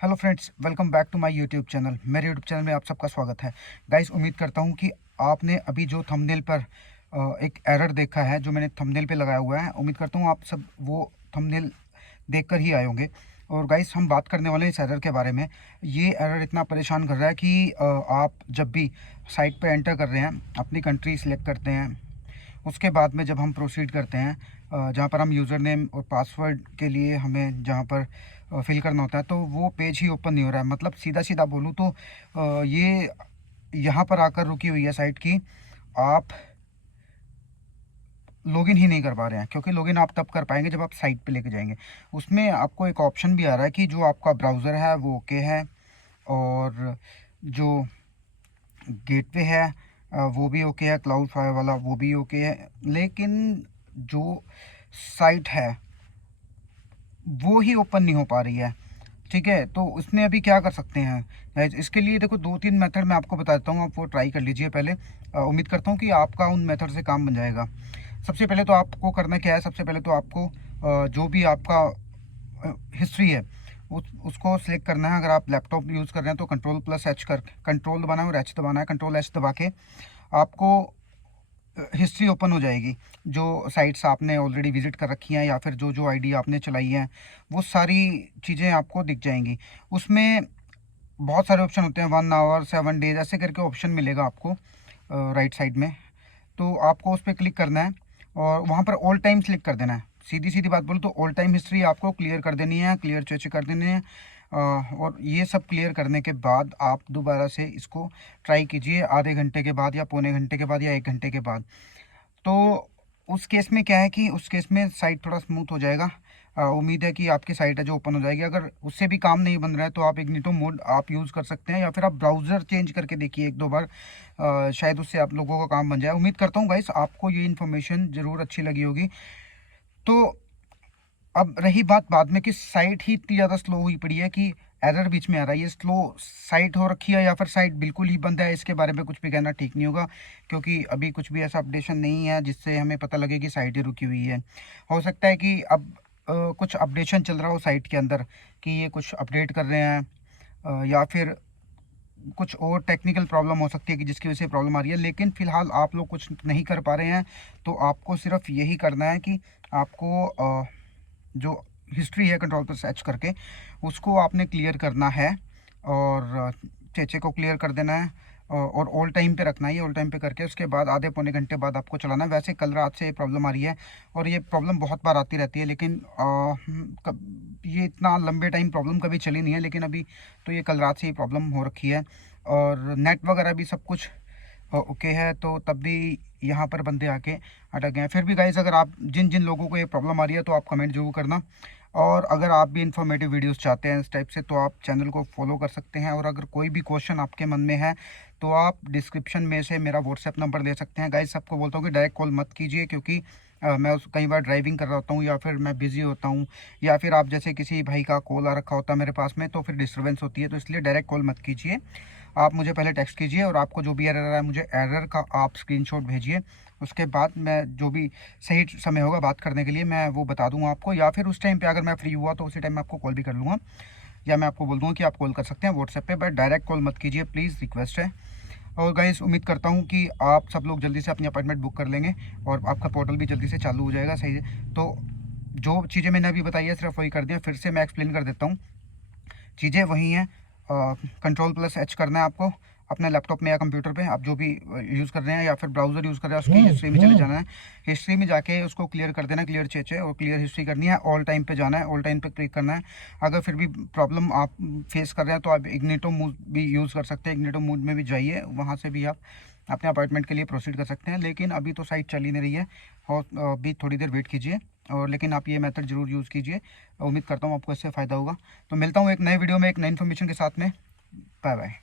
Hello friends, welcome back to my YouTube channel. मेरे YouTube channel में आप सबका स्वागत है। गाइस, उम्मीद करता हूं कि आपने अभी जो थंबनेल पर एक एरर देखा है जो मैंने थंबनेल पे लगाया हुआ है, उम्मीद करता हूं आप सब वो थंबनेल देखकर ही आए होंगे। और गाइस, हम बात करने वाले हैं इस एरर के बारे में। ये एरर इतना परेशान कर रहा है कि आप जब भी साइट पर एंटर कर रहे हैं, अपनी कंट्री सिलेक्ट करते हैं, उसके बाद में जब हम प्रोसीड करते हैं, जहाँ पर हम यूज़र नेम और पासवर्ड के लिए हमें जहाँ पर फिल करना होता है, तो वो पेज ही ओपन नहीं हो रहा है। मतलब सीधा सीधा बोलूँ तो ये यहाँ पर आकर रुकी हुई है साइट की। आप लॉगिन ही नहीं कर पा रहे हैं, क्योंकि लॉगिन आप तब कर पाएंगे जब आप साइट पे लेके जाएंगे। उसमें आपको एक ऑप्शन भी आ रहा है कि जो आपका ब्राउज़र है वो ओके है, और जो गेटवे है वो भी ओके है, क्लाउड फ्लाई वाला वो भी ओके है, लेकिन जो साइट है वो ही ओपन नहीं हो पा रही है। ठीक है, तो उसमें अभी क्या कर सकते हैं गाइस? इसके लिए देखो, 2-3 मेथड मैं आपको बताता हूँ, आप वो ट्राई कर लीजिए पहले। उम्मीद करता हूँ कि आपका उन मेथड से काम बन जाएगा। सबसे पहले तो आपको करना क्या है, सबसे पहले तो आपको जो भी आपका हिस्ट्री है उसको सिलेक्ट करना है। अगर आप लैपटॉप यूज़ कर रहे हैं तो कंट्रोल+H कर कंट्रोल दबाना है और H दबाना है। कंट्रोल+H दबा के आपको हिस्ट्री ओपन हो जाएगी। जो साइट्स आपने ऑलरेडी विजिट कर रखी हैं या फिर जो जो आईडी आपने चलाई हैं, वो सारी चीज़ें आपको दिख जाएंगी। उसमें बहुत सारे ऑप्शन होते हैं, 1 आवर 7 डेज ऐसे करके ऑप्शन मिलेगा आपको राइट साइड में। तो आपको उस पर क्लिक करना है और वहाँ पर ऑल टाइम क्लिक कर देना है। सीधी सीधी बात बोलूँ तो ऑल टाइम हिस्ट्री आपको क्लियर कर देनी है, क्लियर चेक कर देनी है। और ये सब क्लियर करने के बाद आप दोबारा से इसको ट्राई कीजिए, आधे घंटे के बाद या पौने घंटे के बाद या 1 घंटे के बाद। तो उस केस में क्या है कि उस केस में साइट थोड़ा स्मूथ हो जाएगा। उम्मीद है कि आपकी साइट है जो ओपन हो जाएगी। अगर उससे भी काम नहीं बन रहा है तो आप इग्निटो मोड आप यूज़ कर सकते हैं, या फिर आप ब्राउज़र चेंज करके देखिए 1-2 बार। शायद उससे आप लोगों का काम बन जाए। उम्मीद करता हूँ गाइस आपको ये इन्फॉर्मेशन ज़रूर अच्छी लगी होगी। तो अब रही बात बाद में कि साइट ही इतनी ज़्यादा स्लो हुई पड़ी है कि एरर बीच में आ रहा है। ये स्लो साइट हो रखी है या फिर साइट बिल्कुल ही बंद है, इसके बारे में कुछ भी कहना ठीक नहीं होगा, क्योंकि अभी कुछ भी ऐसा अपडेशन नहीं है जिससे हमें पता लगे कि साइट ही रुकी हुई है। हो सकता है कि अब कुछ अपडेशन चल रहा हो साइट के अंदर, कि ये कुछ अपडेट कर रहे हैं, या फिर कुछ और टेक्निकल प्रॉब्लम हो सकती है कि जिसकी वजह से प्रॉब्लम आ रही है। लेकिन फ़िलहाल आप लोग कुछ नहीं कर पा रहे हैं, तो आपको सिर्फ यही करना है कि आपको जो हिस्ट्री है कंट्रोल+H करके उसको आपने क्लियर करना है, और चेचे को क्लियर कर देना है, और ऑल टाइम पे रखना है। ये ऑल टाइम पे करके उसके बाद आधे पौने घंटे बाद आपको चलाना है। वैसे कल रात से ये प्रॉब्लम आ रही है, और ये प्रॉब्लम बहुत बार आती रहती है, लेकिन ये इतना लंबे टाइम प्रॉब्लम कभी चली नहीं है, लेकिन अभी तो ये कल रात से ही प्रॉब्लम हो रखी है। और नेट वगैरह भी सब कुछ ओके है, तो तब भी यहाँ पर बंदे आके अटक गए हैं। फिर भी गाइस, अगर आप जिन जिन लोगों को ये प्रॉब्लम आ रही है तो आप कमेंट जरूर करना। और अगर आप भी इन्फॉर्मेटिव वीडियोस चाहते हैं इस टाइप से, तो आप चैनल को फॉलो कर सकते हैं। और अगर कोई भी क्वेश्चन आपके मन में है तो आप डिस्क्रिप्शन में से मेरा व्हाट्सएप नंबर ले सकते हैं। गाइस, सबको बोलता हूँ कि डायरेक्ट कॉल मत कीजिए, क्योंकि मैं कई बार ड्राइविंग कर रहा होता हूँ, या फिर मैं बिज़ी होता हूँ, या फिर आप जैसे किसी भाई का कॉल आ रखा होता है मेरे पास में, तो फिर डिस्टर्बेंस होती है। तो इसलिए डायरेक्ट कॉल मत कीजिए, आप मुझे पहले टेक्स्ट कीजिए, और आपको जो भी एरर आ रहा है मुझे एरर का आप स्क्रीनशॉट भेजिए। उसके बाद मैं जो भी सही समय होगा बात करने के लिए मैं वो बता दूंगा आपको, या फिर उस टाइम पे अगर मैं फ्री हुआ तो उसी टाइम मैं आपको कॉल भी कर लूँगा, या मैं आपको बोल दूँगा कि आप कॉल कर सकते हैं व्हाट्सएप पे, बट डायरेक्ट कॉल मत कीजिए प्लीज़, रिक्वेस्ट है। और गाइस, उम्मीद करता हूँ कि आप सब लोग जल्दी से अपनी अपॉइंटमेंट बुक कर लेंगे, और आपका पोर्टल भी जल्दी से चालू हो जाएगा। सही है, तो जो चीज़ें मैंने अभी बताई है सिर्फ वही कर दिया। फिर से मैं एक्सप्लेन कर देता हूँ, चीज़ें वही हैं। कंट्रोल+H करना है आपको अपने लैपटॉप में या कंप्यूटर पे, आप जो भी यूज़ कर रहे हैं या फिर ब्राउज़र यूज़ कर रहे हैं, उसकी हिस्ट्री में चले जाना है। हिस्ट्री में जाके उसको क्लियर कर देना है, क्लियर चेचे, और क्लियर हिस्ट्री करनी है। ऑल टाइम पे जाना है, ऑल टाइम पे क्लिक करना है। अगर फिर भी प्रॉब्लम आप फेस कर रहे हैं तो आप इग्निटो मोड भी यूज़ कर सकते हैं। इग्निटो मोड में भी जाइए, वहाँ से भी आप अपने अपॉइंटमेंट के लिए प्रोसीड कर सकते हैं। लेकिन अभी तो साइट चल ही नहीं रही है, और अभी थोड़ी देर वेट कीजिए। और लेकिन आप ये मेथड ज़रूर यूज़ कीजिए, उम्मीद करता हूँ आपको इससे फ़ायदा होगा। तो मिलता हूँ एक नए वीडियो में एक नई इन्फॉर्मेशन के साथ में। Bye bye.